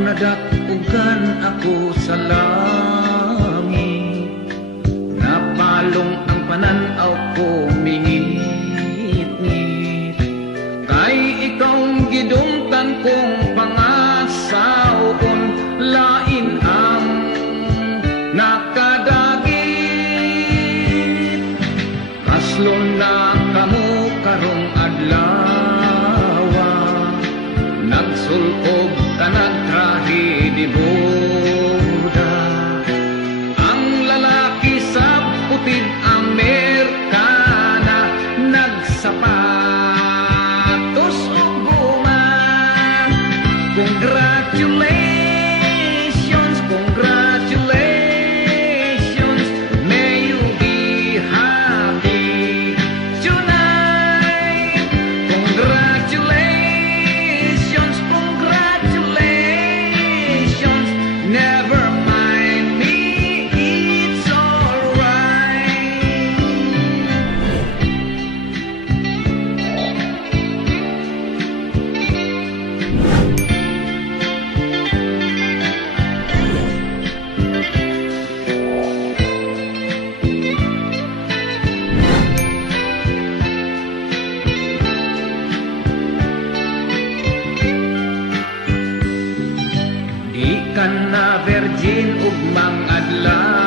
Nadakugan ako sa langit, napalong ang pananaw ko mingit-ngit. Kay ikaw'ng gidungtan kong pangasaon, lain ang nakadagit. Kaslon na kamo karong adlaw, nagsulkob ka nagtrahe di boda. Ang lalaki sa puting Amerikana, nagsapatos o guma. Congratulations, congratulations, may you be happy tonight. Congratulations, congratulations, never mind me, it's alright. Di ka na virgin ug mang adlaw,